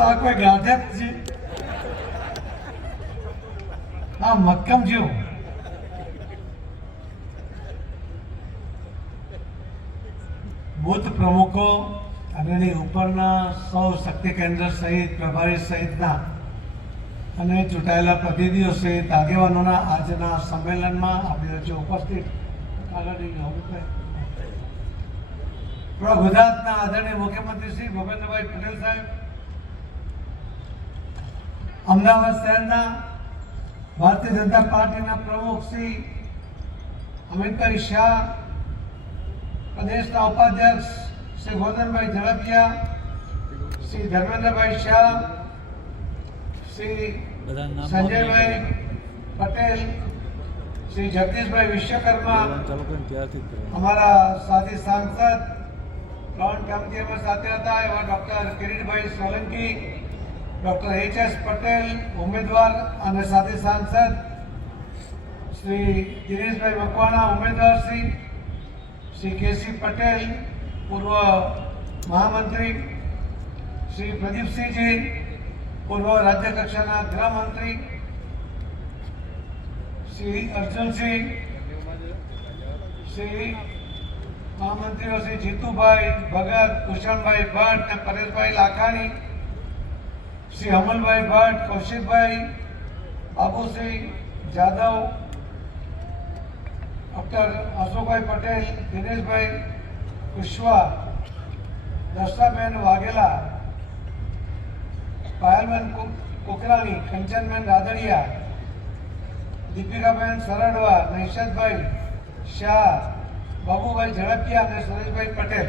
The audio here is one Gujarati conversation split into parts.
આ કોઈ ગાંઠે છે આ મક્કમ જેવું બુથ પ્રમુખો અને એની ઉપરના સૌ શક્તિ કેન્દ્ર સહિત, પ્રભારી સહિતના અને ચૂંટાયેલા પ્રતિનિધિઓ સહિત, આગેવાનોના આજના સંમેલનમાં આપણે વચ્ચે ઉપસ્થિત. ગુજરાતના આદરણીય મુખ્યમંત્રી શ્રી ભૂપેન્દ્રભાઈ પટેલ સાહેબ અમદાવાદ શહેરના ભારતીય જનતા પાર્ટીના પ્રમુખ શ્રી અમિતભાઈ શાહ પ્રદેશના ઉપાધ્યક્ષ શ્રી ગોધનભાઈ ઝડપિયા શ્રી ધર્મેન્દ્રભાઈ શાહ શ્રી સંજયભાઈ પટેલ શ્રી જગદીશભાઈ વિશ્વકર્મા. અમારા સાથી સાંસદ ત્રણ કમિટી અમે સાથે હતા એવા doctor Kiritbhai Solanki doctor H S Patel, ઉમેદવાર અને સાથે સાંસદ શ્રી દિનેશભાઈ મકવાણા, ઉમેદવાર શ્રી શ્રી કેસી પટેલ, પૂર્વ મહામંત્રી શ્રી પ્રદીપસિંહજી, પૂર્વ રાજ્ય કક્ષાના ગૃહમંત્રી શ્રી અર્જુનસિંહ, શ્રી મહામંત્રીઓ શ્રી જીતુભાઈ ભગત ભૂષણભાઈ ભટ્ટ અને પરેશભાઈ લાખાણી શ્રી અમલભાઈ ભટ્ટ, કૌશિકભાઈ બાબુશ્રી જાદવ, ડૉક્ટર અશોકભાઈ પટેલ, દિનેશભાઈ કુશવા, દર્શાબેન વાઘેલા, પાયલબેન કોકરાણી, કંચનબેન રાદડિયા, દીપિકાબેન સરડવા નૈશદભાઈ શાહ, બાબુભાઈ ઝડપિયા અને સુરેશભાઈ પટેલ.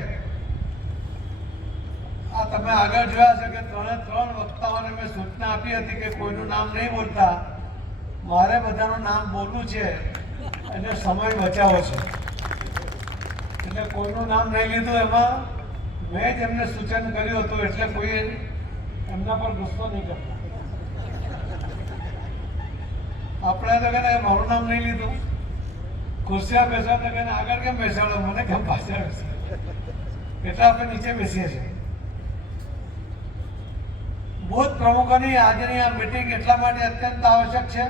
તમે આગળ જોયા છે કે ત્રણે ત્રણ વક્તાઓને મેં સૂચના આપી હતી કે કોઈનું નામ નહીં બોલતા. મારે બધાનું નામ બોલવું છે એટલે સમય બચાવો છે. એટલે કોઈનું નામ નહીં લીધું એમાં મેં જ એમને સૂચન કર્યું હતું, એટલે કોઈ એમના પર ગુસ્સો નહીં કરતા. આપણે તો કે મારું નામ નહીં લીધું. ખુરશીમાં બેસવા તો કહે આગળ કેમ બેસાડો? મને કેમ પાછળ બેસાડો? એટલે આપણે નીચે બેસીએ છીએ. બુથ પ્રમુખોની આજની આ મિટિંગ એટલા માટે અત્યંત આવશ્યક છે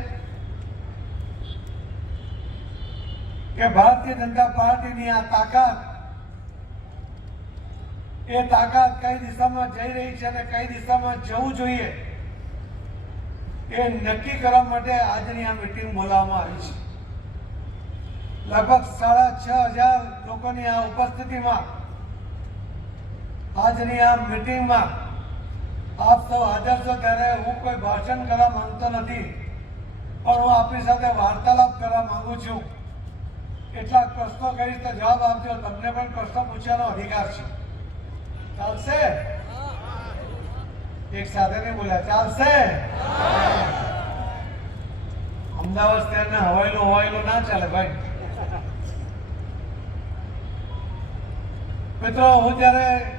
કે ભારતીય જનતા પાર્ટીની આ તાકાત, એ તાકાત કઈ દિશામાં જઈ રહી છે અને કઈ દિશામાં જવું જોઈએ, એ નક્કી કરવા માટે આજની આ મીટિંગ બોલાવવામાં આવી છે. લગભગ સાડા છ હજાર લોકોની આ ઉપસ્થિતિમાં આજની આ મીટિંગમાં આપ સૌ હાજર છો ત્યારે હું કોઈ ભાષણ કરવા માંગતો નથી, પણ હું આપની સાથે વાર્તાલાપ કરવા માંગુ છું. કેટલાક પ્રશ્નો કહીશ તો જવાબ આપજો, તમને પણ પ્રશ્નો પૂછવાનો અધિકાર છે. ચાલશે? એક સાથે નહીં બોલ્યા. ચાલશે? અમદાવાદ શહેરને હવાઈલો હવાઈલો ના ચાલે ભાઈ. મિત્રો, હું જ્યારે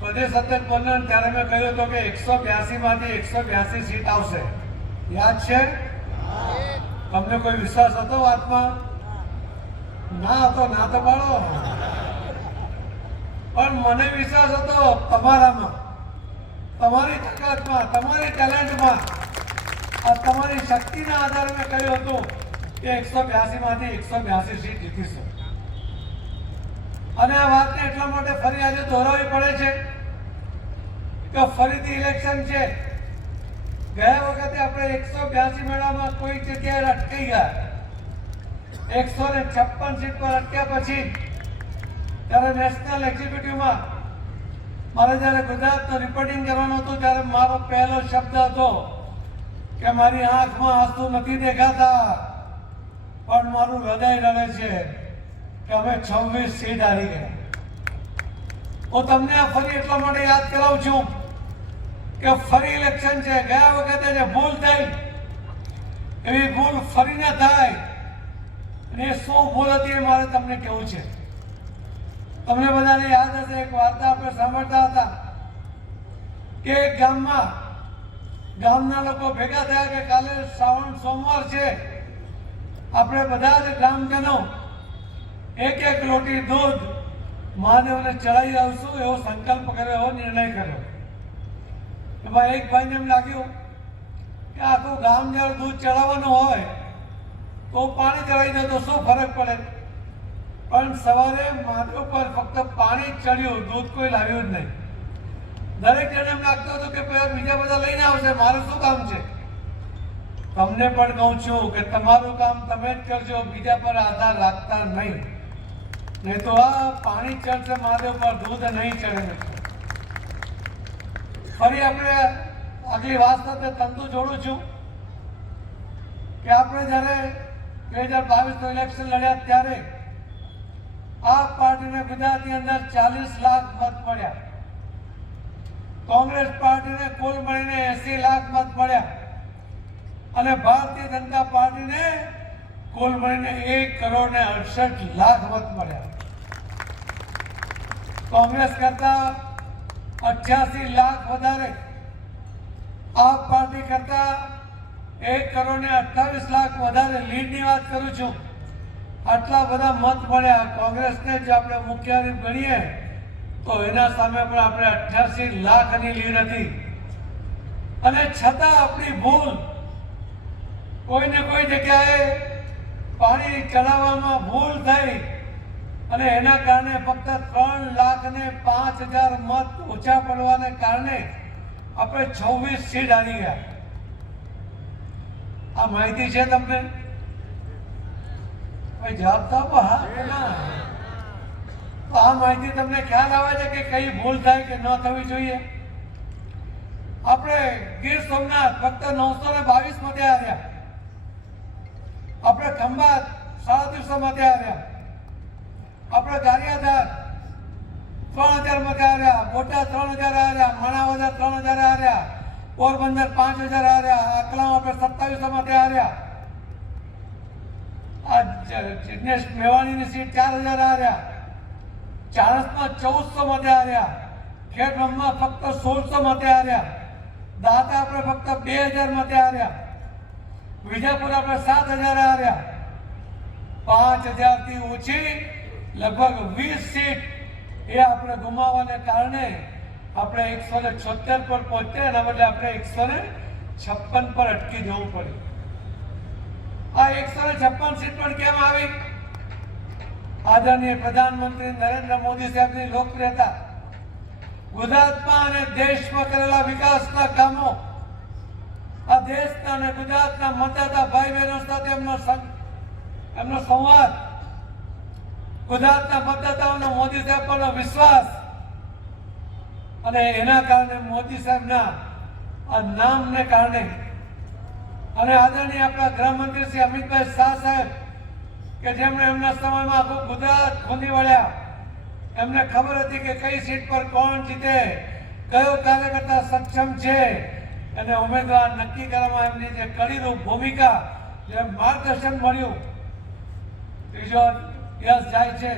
પ્રદેશ અધ્યક્ષ બન્યો ત્યારે મેં કહ્યું હતું કે એકસો બ્યાસી માંથી એકસો બ્યાસી સીટ આવશે. યાદ છે? તમને કોઈ વિશ્વાસ હતો વાતમાં? ના હતો, ના તો પાડો. પણ મને વિશ્વાસ હતો તમારામાં. તમારી તાકાતમાં, તમારી ટેલેન્ટમાં આ તમારી શક્તિના આધારે મેં કહ્યું હતું કે એકસો બ્યાસી માંથી એકસો બ્યાસી સીટ જીતીશું. અને આ વાતને એટલા માટે ફરી આજે દોહરાવી પડે છે કે ફરીથી ઇલેક્શન છે. ગયા વખતે આપણે એકસો બ્યાસી મેળામાં કોઈ જગ્યાએ અટકી ગયા. એકસો ને છપ્પન સીટ પર અટક્યા પછી ત્યારે નેશનલ એક્ઝિક્યુટિવમાં મારે જ્યારે ગુજરાતનું રિપોર્ટિંગ કરવાનું હતું ત્યારે મારો પહેલો શબ્દ હતો કે મારી આંખમાં આંસુ નથી દેખાતા, પણ મારું હૃદય રડે છે. કે અમે છવ્વીસ સીટ હારી ગયા. હું તમને આ ફરી એટલા માટે યાદ કરાવું છું કે ફરી ઇલેક્શન છે. ગયા વખતે જે ભૂલ થઈ, એવી ભૂલ ફરી ના થાય. અને એ શું ભૂલ હતી એ મારે તમને કહેવું છે. તમને બધાને યાદ હશે, એક વાર્તા આપણે સાંભળતા હતા કે એક ગામમાં, ગામના લોકો ભેગા થયા કે કાલે શ્રાવણ સોમવાર છે. આપણે બધા જ ગ્રામજનો એક એક લોટી દૂધ મહાદેવને ચડાવી આવશું, એવો સંકલ્પ કર્યો, એવો નિર્ણય કર્યો. એમાં એક ભાઈને એમ લાગ્યું કે આખું ગામ જ્યારે દૂધ ચડાવવાનું હોય, તો પાણી ચડાવી દે, તો શું ફરક પડે? પણ સવારે માથે ઉપર ફક્ત પાણી ચડ્યું, દૂધ કોઈ લાવ્યું જ નહીં. દરેક જણે એમ લાગતું હતું કે બીજા બધા લઈને આવશે, મારું શું કામ છે? તમને પણ કહું છું કે તમારું કામ તમે જ કરજો, બીજા પર આધાર રાખતા નહીં. નહીં તો આ પાણી ચડશે માથે પર દૂધ નહીં ચડે. ફરી આપણે આગલી વાત સાથે તંતુ જોડું છું કે આપણે જ્યારે બે હજાર બાવીસનું ઇલેક્શન લડ્યા ત્યારે આ પાર્ટીને ગુજરાતની અંદર ચાલીસ લાખ મત મળ્યા. કોંગ્રેસ પાર્ટીને કુલ મળીને એસી લાખ મત મળ્યા. અને ભારતીય જનતા પાર્ટીને કુલ મળીને એક કરોડ ને અડસઠ લાખ મત મળ્યા. કોંગ્રેસ કરતા અઠ્યાસી લાખ વધારે. આપ પાર્ટી કરતા એક કરોડ ને અઠ્ઠાવીસ લાખ વધારે લીડની વાત કરું છું. આટલા બધા મત મળ્યા. કોંગ્રેસને જે આપણે મુખ્ય ગણીએ, તો એના સામે પણ આપણે અઠ્યાસી લાખની લીડ હતી. અને છતાં આપણી ભૂલ કોઈને કોઈ જગ્યાએ પાણી ચલાવવામાં ભૂલ થઈ અને એના કારણે ફક્ત ત્રણ લાખ ને પાંચ હજાર મત ઓછા પડવાને કારણે આપણે છવ્વીસ સીટ હારી ગયા. આ માહિતી છે તમને? જવાબ તો હા તો આ માહિતી તમને ખ્યાલ આવે છે કે કઈ ભૂલ થાય કે ન થવી જોઈએ? આપણે ગીર સોમનાથ ફક્ત નવસો ને બાવીસ મતે હાર્યા. આપણે ખંભાત સાડત્રીસો મતે હાર્યા આપણે ગારિયાધાર ત્રણ હજાર મતે હાર્યા બોટાદ ત્રણ હજાર હાર્યા માણાવદર ત્રણ હજાર હાર્યા પોરબંદર પાંચ હજાર હાર્યા આકલામ આપણે સત્તાવીસો મતે હાર્યા આ જિગ્નેશ મેવાણીની સીટ ચાર હજાર હાર્યા ચાણસમાં ચૌદસો મતે હાર્યા ખેડબ્રહ્મા ફક્ત સોળસો મતે હાર્યા દાતા આપણે ફક્ત બે હજાર મતે હાર્યા વિજાપુર આપણે સાત હજાર હાર્યા પાંચ હજારથી ઓછી, લગભગ વીસ સીટ એ આપણે ગુમાવવાને કારણે આપણે એકસો ને છોતેર પર પહોંચ્યા એના બદલે આપણે એકસો ને છપ્પન પર અટકી જવું પડ્યું. આ એકસો ને છપ્પન સીટ પણ કેમ આવી? આદરણીય પ્રધાનમંત્રી નરેન્દ્ર મોદી સાહેબની લોકપ્રિયતા. ગુજરાતમાં અને દેશમાં કરેલા વિકાસના કામો આ દેશના અને ગુજરાતના મતદાતા ભાઈ બહેનો સાથે એમનો એમનો સંવાદ. ગુજરાતના મતદાતાઓનો મોદી સાહેબ પરનો વિશ્વાસ. અને એના કારણે મોદી સાહેબના આ નામને કારણે. અને આદરણીય આપણા ગૃહમંત્રી શ્રી અમિતભાઈ શાહ સાહેબ, કે જેમણે એમના સમયમાં આખું ગુજરાત ખૂંદી વળ્યા. એમને ખબર હતી કે કઈ સીટ પર કોણ જીતે, કયો કાર્યકર્તા સક્ષમ છે અને ઉમેદવાર નક્કી કરવામાં એમની જે કડીરૂપ ભૂમિકા, જે માર્ગદર્શન મળ્યું ત્રીજો યશ જાય છે.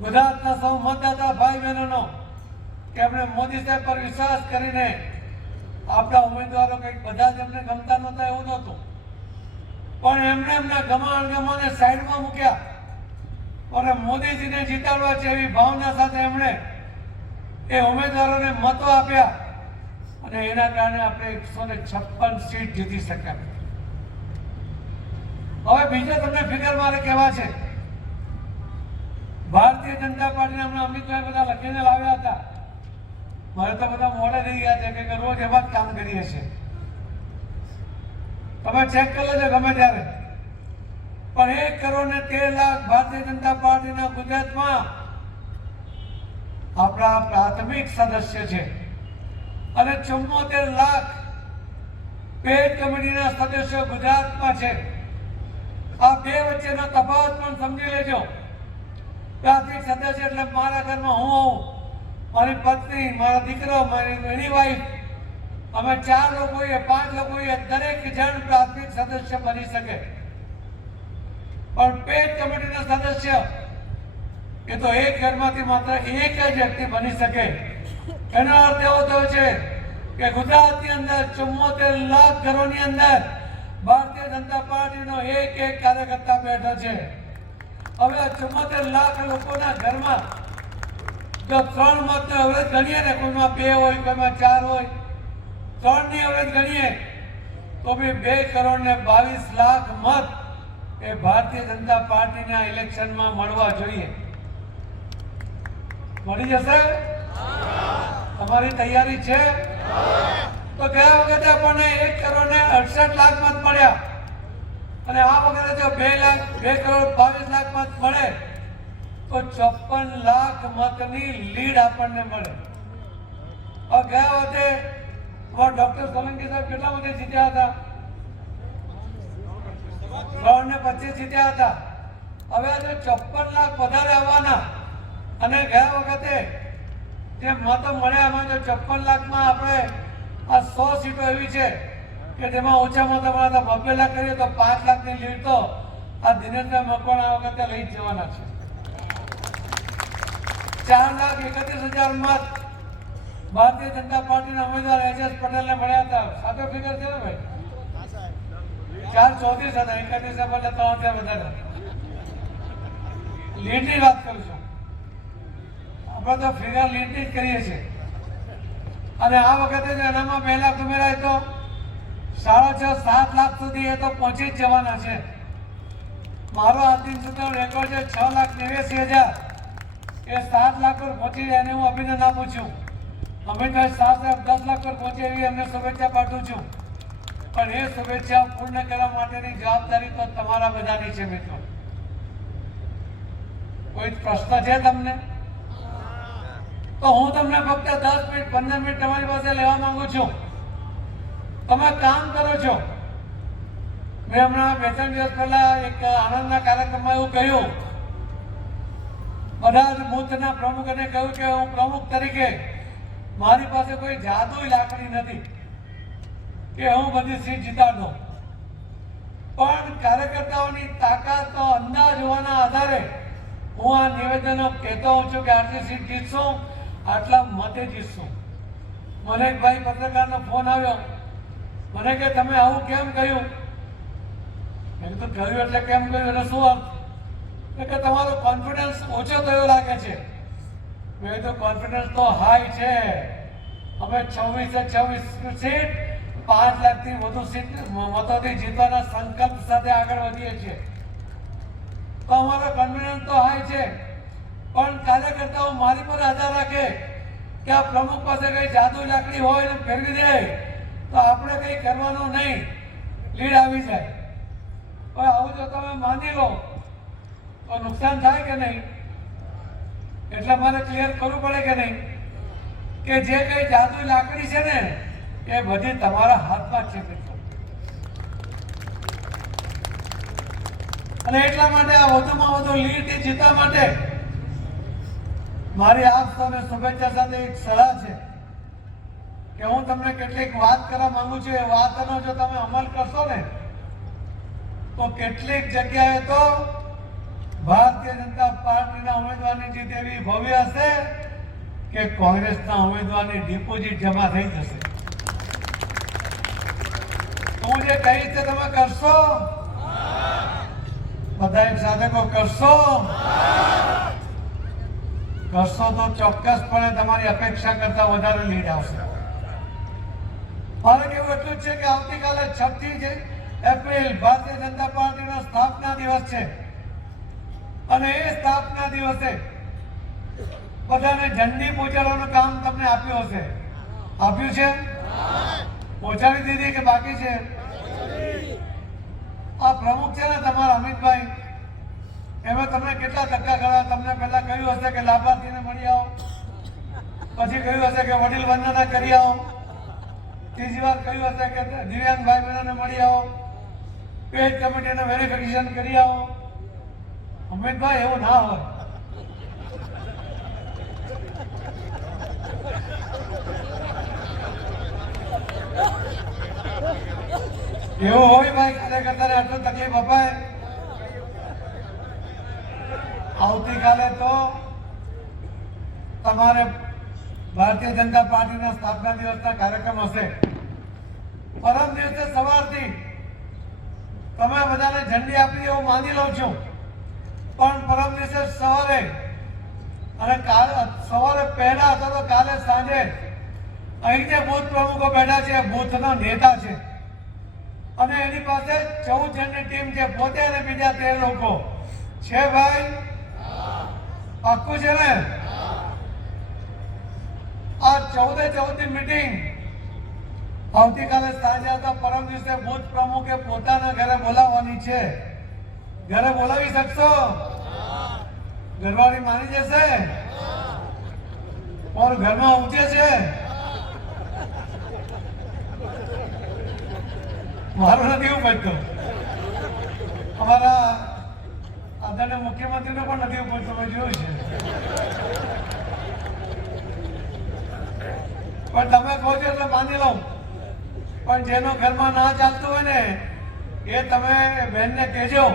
ગુજરાતના સૌ મતદાતા ભાઈ બહેનોનો કે એમણે મોદી સાહેબ પર વિશ્વાસ કરીને આપણા ઉમેદવારો કંઈક બધા જ એમને ગમતા નહોતા એવું નહોતું. પણ એમણે એમના ગમાણ ગમાને સાઈડમાં મૂક્યા. અને મોદીજીને જીતાડવા છે એવી ભાવના સાથે એમણે એ ઉમેદવારોને મતો આપ્યા. અને એના કારણે આપણે એકસો ને છપ્પન સીટ જીતી શક્યા. હવે બીજો તમને ફિગર મારે કહેવા છે? ભારતીય જનતા પાર્ટીના હમણાં અમિતભાઈ બધા લખીને લાવ્યા હતા. મારે તો બધા મોડે થઈ ગયા છે કે રોજ એવા જ કામ કરીએ છીએ. તમે ચેક કરી લેજો ગમે ત્યારે. પણ એક કરોડ ને તેર લાખ ભારતીય જનતા પાર્ટીના ગુજરાતમાં આપણા પ્રાથમિક સદસ્ય છે. અને ચુમ્મોતેર લાખ પેજ કમિટીના સદસ્યો ગુજરાતમાં છે. આ બે વચ્ચેનો તફાવત પણ સમજી લેજો. પ્રાથમિક સદસ્ય એટલે મારા ઘરમાં હું હોઉં, મારી પત્ની, મારા દીકરો, મારી એની વાઈફ અમે ચાર લોકો પાંચ લોકો દરેક જણ પ્રાથમિક સદસ્ય બની શકે. પણ પેજ કમિટીના સદસ્ય એ તો એક ઘરમાંથી માત્ર એક જ વ્યક્તિ બની શકે. એનો અર્થ એવો થયો છે કે ગુજરાતની અંદર ચુમ્મોતેર લાખ ઘરોની અંદર ભારતીય જનતા પાર્ટીનો એક એક કાર્યકર્તા બેઠો છે. હવે ચુમ્મોતેર લાખ લોકોના ઘરમાં જો ત્રણ મતનો એવરેજ ગણીએ ને, કોઈમાં બે હોય, કોઈમાં ચાર હોય, ત્રણની અવરેજ ગણીએ, તો બી બે કરોડ ને બાવીસ લાખ મત એ ભારતીય જનતા પાર્ટીના ઇલેક્શનમાં મળવા જોઈએ. મળી જશે? તમારી તૈયારી છે? તો ગયા વખતે આપણને એક કરોડ ને અડસઠ લાખ મત મળ્યા. અને આ વખતે જો બે લાખ, બે કરોડ બાવીસ લાખ મત મળે, તો ચોપન લાખ મતની લીડ આપણને મળે. હવે ગયા વખતે ડોક્ટર સોલંકી સાહેબ કેટલા મતે જીત્યા હતા? ત્રણ ને પચીસ જીત્યા હતા. હવે આજે ચોપન લાખ વધારે આવવાના. અને ગયા વખતે જે મતો મળ્યા એમાં જો છપ્પન લાખમાં આપણે આ સો સીટો એવી છે કે જેમાં ઓછામાં તમારા તો બબ્બે લાખ કરીએ તો પાંચ લાખની લીડ તો આ દિનેશભાઈ મકવાણા આ વખતે લઈ જવાના છે. ચાર લાખ એકત્રીસ હજાર મત ભારતીય જનતા પાર્ટીના ઉમેદવાર એચ એસ પટેલને મળ્યા હતા. સાચો ફિગર છે ને ભાઈ? ચાર ચોત્રીસ હતા, એકત્રીસ બદલે ત્રણ વધારે. લીડની વાત કરું છું. આપણે તો ફિગર લીડની જ કરીએ છીએ. અને આ વખતે જો એનામાં પહેલા ઉમેરાય તો સાડા છ, સાત લાખ સુધી એ તો પહોંચી જ જવાના છે. મારો અંતિમ સુધીનો રેકોર્ડ છે છ લાખ નેવ્યાસી હજાર. એ સાત લાખ પર પહોંચી જાય એને હું અભિનંદન આપું છું. અમિતભાઈ સાત લાખ, દસ લાખ પર પહોંચે એવી એમને શુભેચ્છા પાઠવું છું. પણ એ શુભેચ્છા પૂર્ણ કરવા માટેની જવાબદારી તો તમારા બધાની છે મિત્રો. કોઈ પ્રશ્ન છે તમને? તો હું તમને ફક્ત દસ મિનિટ, પંદર મિનિટ તમારી પાસે લેવા માંગુ છું. તમે કામ કરો છો. મેં હમણાં બે ત્રણ દિવસ પહેલા એક આનંદના કાર્યક્રમમાં એવું કહ્યું. બધા જ બુથના પ્રમુખને કહ્યું કે હું પ્રમુખ તરીકે મારી પાસે કોઈ જાદુ લાકડી નથી કે હું બધી સીટ જીતાડ દઉં. પણ કાર્યકર્તાઓની તાકાત અંદાજ હોવાના આધારે હું આ નિવેદનો કહેતો હોઉં છું કે આટલી સીટ જીતશું. આટલા મતે જીતશું મને એક ભાઈ પત્રકારનો ફોન આવ્યો. મને કે, તમે આવું કેમ કહ્યું મેં કીધું કહ્યું એટલે કેમ કહ્યું એટલે શું અર્થ? તો કે, તમારો કોન્ફિડન્સ ઓછો થયો લાગે છે. મેં તો કોન્ફિડન્સ તો હાઈ છે. અમે છવ્વીસે છવ્વીસ સીટ, પાંચ લાખથી વધુ સીટ મતોથી જીતવાના સંકલ્પ સાથે આગળ વધીએ છીએ. તો અમારો કોન્ફિડન્સ તો હાઈ છે. પણ કાર્યકર્તાઓ મારી પર આધાર રાખે કે આ પ્રમુખ પાસે કઈ જાદુ લાકડી હોય ને ફેરવી દે, તો આપણે કઈ કરવાનું નહીં. લીડ આવી જાય. પણ આવું જો તમે માની લો, તો નુકસાન થાય કે નહીં? એટલે મારે ક્લિયર કરવું પડે કે નહીં? કે જે કઈ જાદુ લાકડી છે ને, એ બધી તમારા હાથમાં છે અને એટલા માટે આ વધુમાં વધુ લીડ જીતવા માટે મારી આપ સામે શુભેચ્છા સાથે એક સલાહ છે કે હું તમને કેટલીક વાત કરવા માંગુ છું, એ વાતનો જો તમે અમલ કરશો ને, તો કેટલીક જગ્યાએ તો ભારતીય જનતા પાર્ટીના ઉમેદવારની જીત એવી ભવ્ય હશે કે કોંગ્રેસના ઉમેદવારની ડિપોઝિટ જમા થઈ જશે. હું જે કહીશ તે તમે કરશો? બધા એક સાથે કહો કરશો? કરશો તો ચોક્કસપણે તમારી અપેક્ષા કરતા વધારે લીડ આવશે. મારે કેવું એટલું જ છે કે આવતીકાલે છઠ્ઠી એપ્રિલ ભારતીય જનતા પાર્ટીનો સ્થાપના દિવસ છે. અને એ સ્થાપના દિવસે બધાને ઝંડી પહોંચાડવાનું કામ તમને આપ્યું હશે. આપ્યું છે? પહોંચાડી દીધી કે બાકી છે? આ પ્રમુખ છે ને તમારા અમિતભાઈ? એમાં તમને કેટલા ધક્કા ખાવા? તમને પહેલા કહ્યું હશે કે લાભાર્થીને મળી આવો. પછી કહ્યું હશે કે વડીલ વંદના કરી આવો. ત્રીજી વાર કહ્યું હશે કે દિવ્યાંગ ભાઈ બહેનોને મળી આવો. પેજ કમિટીને વેરિફિકેશન કરી આવો. અમિતભાઈ, એવું ના હોય. એવું હોય ભાઈ કાર્યકર્તાને આટલું તકલીફ અપાય. આવતીકાલે તો તમારે ભારતીય જનતા પાર્ટીના સ્થાપના દિવસના કાર્યક્રમ હશે. પરમ દિવસે સવારથી તમે બધાને ઝંડી આપી એવું માની લઉં છું. પણ પરમ દિવસે સવારે અને કાલે સવારે પહેલા અથવા તો કાલે સાંજે અહીં જે બૂથ પ્રમુખો બેઠા છે બૂથના નેતા છે. અને એની પાસે ચૌદ જણની ટીમ છે. પોતે અને બીજા તેર લોકો. છે ભાઈ પાક્કું છે ને? આ ચૌદે ચૌદની મીટિંગ આવતીકાલે સાંજે આવતા પરમ દિવસે બૂથ પ્રમુખે પોતાના ઘરે બોલાવવાની છે. ઘરે બોલાવી શકશો? ઘરવાળી માની જશે? ઓર ઘરમાં ઊંચે છે? મારું નથી એવું અમારા આદરણીય મુખ્યમંત્રીને પણ નથી ઉપર, તમે જોયું છે. પણ તમે કહો છો એટલે માની લઉં. પણ જેનો ઘરમાં ના ચાલતું હોય ને, એ તમે બહેનને કહેજો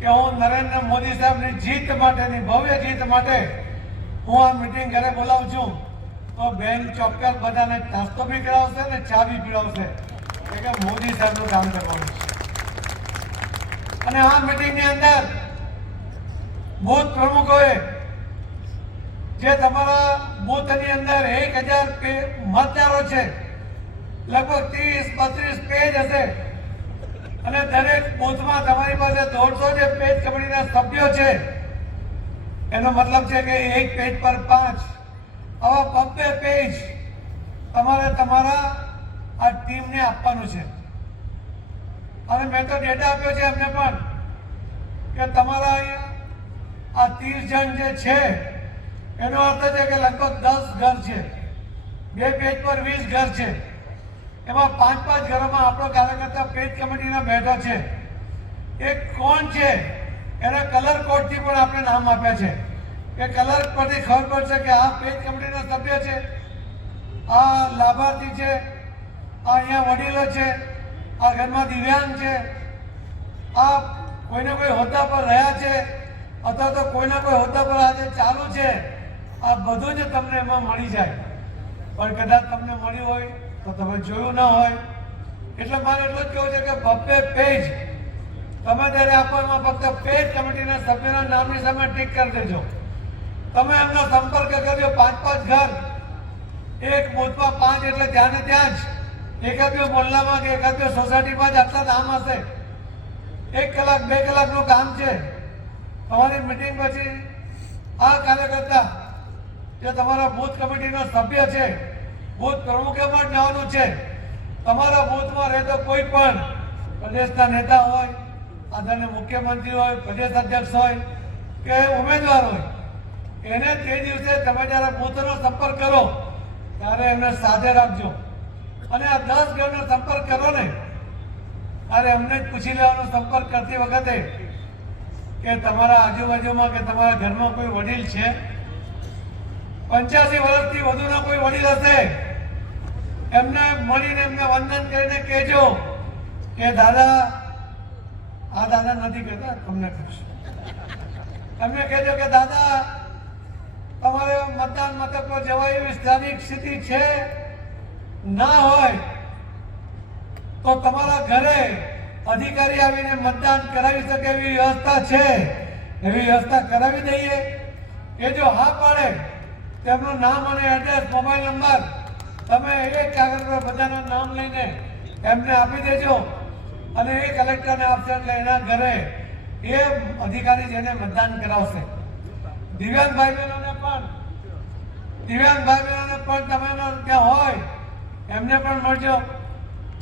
કે હું નરેન્દ્ર મોદી સાહેબની જીત માટેની ભવ્ય જીત માટે હું આ મીટિંગ ઘરે બોલાવું છું. તો બેન ચોક્કસ બધાને નાસ્તો બી કરાવશે ને ચા બી પીડાવશે એટલે મોદી સાહેબનું કામ કરવાનું છે. અને આ મિટિંગની અંદર બૂથ પ્રમુખોએ જે તમારા બૂથની અંદર એક હજાર મતદારો છે, લગભગ ત્રીસ, બત્રીસ પેજ હશે. અને દરેક બૂથમાં તમારી પાસે દોઢસો જે પેજ કમિટીના સભ્યો છે, એનો મતલબ છે કે એક પેજ પર પાંચ. આવા બબ્બે પેજ તમારે તમારા આ ટીમને આપવાનું છે. અને મેં તો ડેટા આપ્યો છે એમને પણ, કે તમારા અહીંયા આ ત્રીસ જણ જે છે, એનો અર્થ છે કે લગભગ દસ ઘર છે. બે પેજ પર વીસ ઘર છે. એમાં પાંચ પાંચ ઘરોમાં આપણો કાર્યકર્તા પેજ કમિટીના બેઠો છે. એ કોણ છે, એના કલર કોડથી પણ આપણે નામ આપ્યા છે. એ કલર પરથી ખબર પડશે કે આ પેજ કમિટીના સભ્ય છે, આ લાભાર્થી છે, આ અહીંયા વડીલો છે, આ ઘરમાં દિવ્યાંગ છે, આ કોઈને કોઈ હોદ્દા પર રહ્યા છે અથવા તો કોઈના કોઈ હોદ્દા પર આજે ચાલુ છે, આ બધું જ તમને એમાં મળી જાય. પણ કદાચ તમને મળ્યું હોય, તો તમે જોયું ન હોય. એટલે મારે એટલું જ કહેવું છે કે બબ્બે પેજ, તમે ત્યારે આપવામાં ફક્ત પેજ કમિટીના સભ્યના નામની સામે ટીક કરી દેજો. તમે એમનો સંપર્ક કરજો પાંચ પાંચ ઘર. એક બૂથમાં પાંચ એટલે ત્યાં ને ત્યાં જ. એકાદ મોહલ્લામાં કે એકાદ સોસાયટીમાં જ આટલા નામ હશે. એક કલાક, બે કલાકનું કામ છે. તમારી મિટિંગ પછી આ કાર્યકર્તા જે તમારા બૂથ કમિટીનો સભ્ય છે, બૂથ પ્રમુખે પણ જવાનું છે. તમારા બૂથમાં રહેતો કોઈ પણ પ્રદેશના નેતા હોય, આદરણીય મુખ્યમંત્રી હોય, પ્રદેશ અધ્યક્ષ હોય કે ઉમેદવાર હોય, એને તે દિવસે તમે જ્યારે બૂથનો સંપર્ક કરો, ત્યારે એમને સાથે રાખજો. અને આ દસ ઘરનો સંપર્ક કરો ને, ત્યારે એમને જ પૂછી લેવાનો સંપર્ક કરતી વખતે કે તમારા આજુબાજુમાં કે તમારા ઘરમાં કોઈ વડીલ છે? પંચ્યાસી વર્ષથી વધુના કોઈ વડીલ હશે? એમને મળીને એમને વંદન કરીને કહેજો કે દાદા, આ દાદા નથી કહેતા, તમને કહેશો. એમને કહેજો કે દાદા, તમારે મતદાન મથક પર જવાય એવી સ્થાનિક સ્થિતિ છે? ના હોય, તો તમારા ઘરે અધિકારી આવીને મતદાન કરાવી શકે એવી વ્યવસ્થા છે? એવી વ્યવસ્થા કરાવી દઈએ? એ જો હા પાડે, તેમનું નામ અને એડ્રેસ મોબાઈલ નંબર તમે એ કાગળ પર બધાના નામ લઈને એમને આપી દેજો. અને એ કલેક્ટરને આપશે એટલે એના ઘરે એ અધિકારી જેને મતદાન કરાવશે. દિવ્યાંગ ભાઈ બહેનોને પણ, દિવ્યાંગ ભાઈ બહેનોને પણ તમે ત્યાં હોય, એમને પણ મળજો.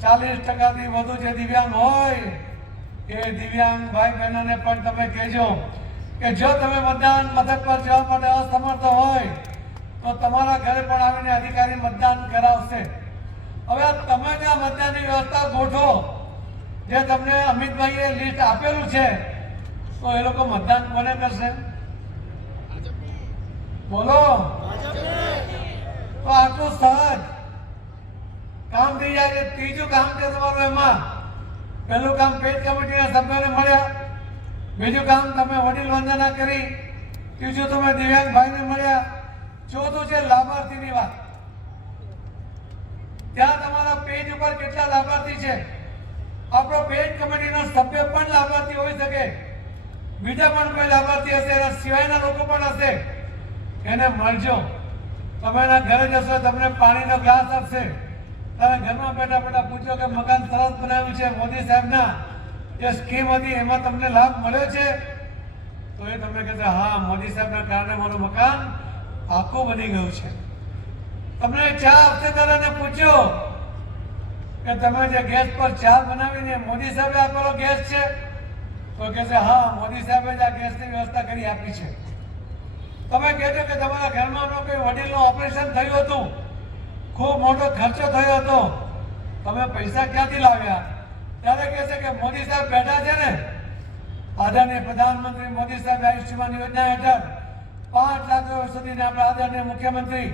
ચાલીસ ટકાથી વધુ જે દિવ્યાંગ હોય એ દિવ્યાંગ ભાઈ બહેનોને પણ તમે કહેજો કે જો તમે મતદાન મથક પર જવા માટે અસમર્થ હોય તો તમારા ઘરે પણ આવીને અધિકારી મતદાન કરાવશે. હવે આ તમે જે મતદાનની વ્યવસ્થા ગોઠવો. જે તમને અમિતભાઈએ લિસ્ટ આપેલું છે તો એ લોકો મતદાન કોને કરશે? બોલો. તો આટલું સહજ. કામ થઈ જાય છે. ત્રીજું કામ છે તમારું એમાં. પહેલું કામ પેજ કમિટીના સભ્યોને મળ્યા. બીજું કામ તમે વડીલ વંદના કરી. ત્રીજું તમે દિવ્યાંગ ભાઈને મળ્યા. ચોથું છે લાભાર્થીની વાત. ત્યાં તમારા પેજ ઉપર કેટલા લાભાર્થી છે? આપણો પેજ કમિટીનો સભ્ય પણ લાભાર્થી હોઈ શકે. બીજા પણ કોઈ લાભાર્થી હશે, એના સિવાયના લોકો પણ હશે. એને મળજો. તમે એના ઘરે જશો, તમને પાણીનો ગ્લાસ આપશે. તારે ઘરમાં બેઠા બેઠા પૂછો કે મકાન સરસ બનાવ્યું છે મોદી સાહેબના. જે સ્કીમ હતી, એમાં તમને લાભ મળ્યો છે? તો એ તમને કહેશે, હા, મોદી સાહેબના કારણે મારું મકાન આખું બની ગયું છે. તમને ચા તારાને પૂછ્યો કે તમે જે ગેસ પર ચા બનાવીને મોદી સાહેબે આપેલો ગેસ છે? તો કહેશે, હા, મોદી સાહેબે જ આ ગેસની વ્યવસ્થા કરી આપી છે. તમે કહેજો કે તમારા ઘરમાં કોઈ વડીલનું ઓપરેશન થયું હતું? ખૂબ મોટો ખર્ચો થયો હતો. તમે પૈસા ક્યાંથી લાવ્યા? ત્યારે કહેશે કે મોદી સાહેબ બેઠા છે ને? આદરણીય પ્રધાનમંત્રી મોદી સાહેબ આયુષ્યમાન યોજના હેઠળ પાંચ લાખ સુધીના આપણા આદરણીય મુખ્યમંત્રી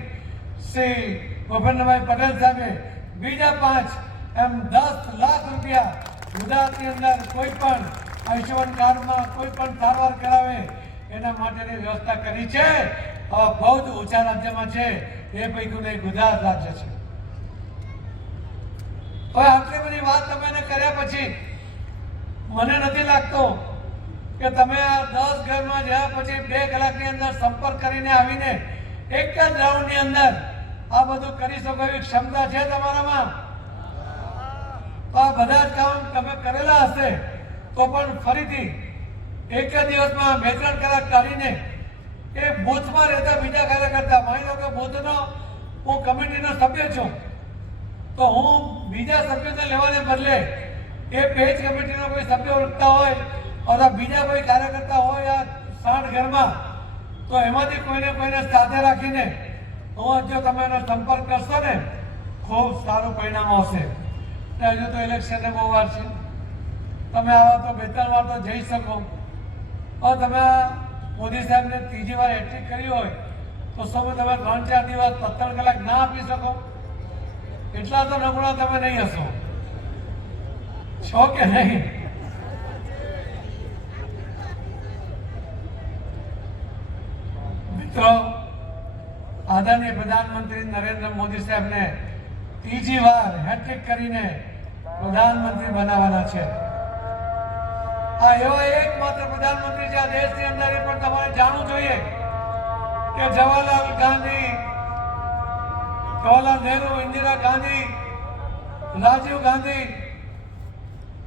શ્રી ભૂપેન્દ્રભાઈ પટેલ સાહેબે બીજા પાંચ એમ દસ લાખ રૂપિયા ગુજરાતની અંદર કોઈ પણ આયુષ્યમાન કાર્ડમાં કોઈ પણ સારવાર કરાવે એના માટેની વ્યવસ્થા કરી છે. બહુ જ ઊંચા રાજ્યમાં છે, એ પૈકીનું એક ગુજરાત રાજ્ય છે. હવે આટલી બધી વાત તમે કર્યા પછી, મને નથી લાગતો કે તમે આ દસ ઘરમાં જ્યાં પછી બે કલાકની અંદર સંપર્ક કરીને આવીને એક જ રાઉન્ડની અંદર આ બધું કરી શકો એવી ક્ષમતા છે તમારામાં? આ બધા જ કામ તમે કરેલા હશે, તો પણ ફરીથી એક જ દિવસમાં બે ત્રણ કલાક કાઢીને એ બૂથમાં રહેતા બીજા કાર્યકર્તા, માની લો કે બૂથનો હું કમિટીનો સભ્ય છું, તો હું બીજા સભ્યોને લેવાને બદલે એ પેજ કમિટીનો કોઈ સભ્ય ઓળખતા હોય અથવા બીજા કોઈ કાર્યકર્તા હોય આ સાઠ ઘરમાં, તો એમાંથી કોઈને કોઈને સાથે રાખીને હું જો તમે એનો સંપર્ક કરશો ને, ખૂબ સારું પરિણામ આવશે. હજુ તો ઇલેક્શનને બહુ વાર છે. તમે આવા તો બે ત્રણ વાર તો જઈ શકો. તમે મોદી સાહેબને ત્રીજી વાર હેટ્રિક કરી હોય તો સૌ તમે ત્રણ ચાર દિવસ સત્તર કલાક ના આપી શકો. એટલા તો નબળા તમે નહીં હશો. છો કે નહીં? મિત્રો, આદરણીય પ્રધાનમંત્રી નરેન્દ્ર મોદી સાહેબને ત્રીજી વાર હેટ્રિક કરીને પ્રધાનમંત્રી બનાવવાના છે. આ એવા એકમાત્ર પ્રધાનમંત્રી છે આ દેશની અંદર એ પણ તમારે જાણવું જોઈએ કે જવાહરલાલ ગાંધી, જવાહરલાલ નહેરુ, ઇન્દિરા ગાંધી, રાજીવ ગાંધી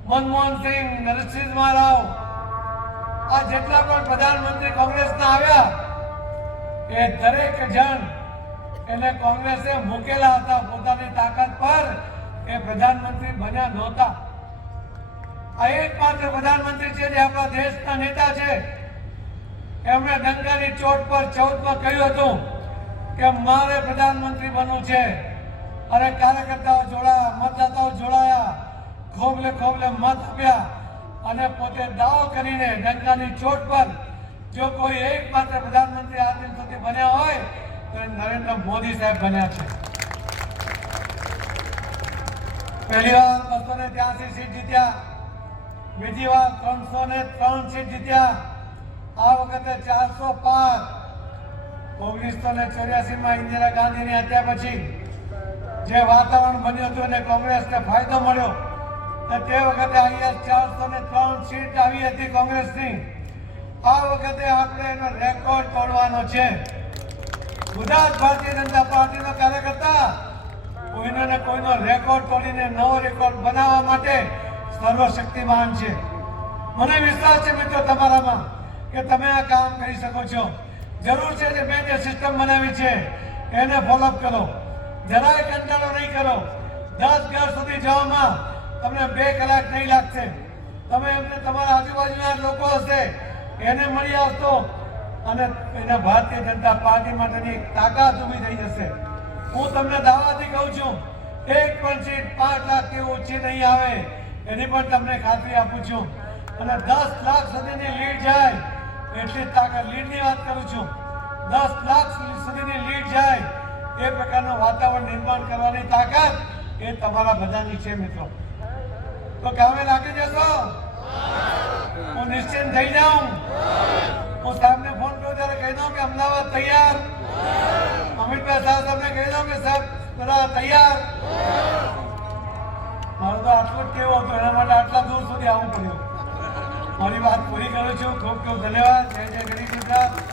મનમોહન સિંહ નરસિંહ રાવ આ જેટલા પણ પ્રધાનમંત્રી કોંગ્રેસના આવ્યા, એ દરેક જણ એને કોંગ્રેસે મૂકેલા હતા પોતાની તાકાત પર એ પ્રધાનમંત્રી બન્યા નહોતા. આ એકમાત્ર પ્રધાનમંત્રી છે જે આપણા દેશના નેતા છે. એમણે ડંકાની ચોટ પર ચૌદમાં કહ્યું હતું કે મારે પ્રધાનમંત્રી બનવું છે. અને કાર્યકર્તાઓ જોડાયા, મતદાતાઓ જોડાયા, ખોબલે ખોબલે મત આપ્યા અને પોતે દાવો કરીને ડંકાની ચોટ પર જો કોઈ એકમાત્ર પ્રધાનમંત્રી આ સુધી બન્યા હોય, તો નરેન્દ્ર મોદી સાહેબ બન્યા છે. પહેલી વાર બસો ને ત્યાસી સીટ જીત્યા. બીજી વાર ત્રણસો ને ત્રણ સીટ જીત્યા. આ વખતે ચારસો પાંચ ઓગણીસો ને ચોર્યાસી માં ઇન્દિરા ગાંધીની હત્યા પછી જે વાતાવરણ બન્યું હતું અને કોંગ્રેસને ફાયદો મળ્યો. તે વખતે અહીંયા ચારસો ને ત્રણ સીટ આવી હતી કોંગ્રેસની. આ વખતે આપણે એનો રેકોર્ડ તોડવાનો છે. ગુજરાત ભારતીય જનતા પાર્ટીનો કાર્યકર્તા કોઈનો કોઈનો રેકોર્ડ તોડીને નવો રેકોર્ડ બનાવવા માટે સર્વશક્તિમાન છે. મને વિશ્વાસ છે મિત્રો તમારામાં કે તમે આ કામ કરી શકો છો. જરૂર છે કે મેં જે સિસ્ટમ બનાવી છે, એને ફોલોઅપ કરો. જરાય કંટાળો નહીં કરો. દસ ઘર સુધી જવામાં તમને બે કલાક નહીં લાગશે. તમે એમને તમારા આજુબાજુના લોકો હશે, એને મળી આવશો અને એને ભારતીય જનતા પાર્ટી માટેની એક તાકાત ઊભી થઈ જશે. હું તમને દાવાથી કહું છું, એક પણ સીટ પાંચ લાખથી ઓછી નહીં આવે એની પણ તમને ખાતરી આપું છું. અને દસ લાખ સુધીની લીડ જાય એટલી તાકાત લીડની વાત કરું છું. દસ લાખ સુધીની લીડ જાય એ પ્રકારનું વાતાવરણ નિર્માણ કરવાની તાકાત એ તમારા બધાની છે, મિત્રો. તો કામે લાગી જશો? હું નિશ્ચિંત થઈ જાઉં. હું સાહેબને ફોન કર્યો ત્યારે કહી દઉં કે અમદાવાદ તૈયાર. અમિતભાઈ સાહેબ સાહેબને કહી દઉં કે સાહેબ, બધા તૈયાર. મારું તો આટલું જ કેવો હતો, એના માટે આટલા દૂર સુધી આવવું પડ્યું. મારી વાત પૂરી કરું છું. ખૂબ ખૂબ ધન્યવાદ. જય જય ગણેશ ગુજરાત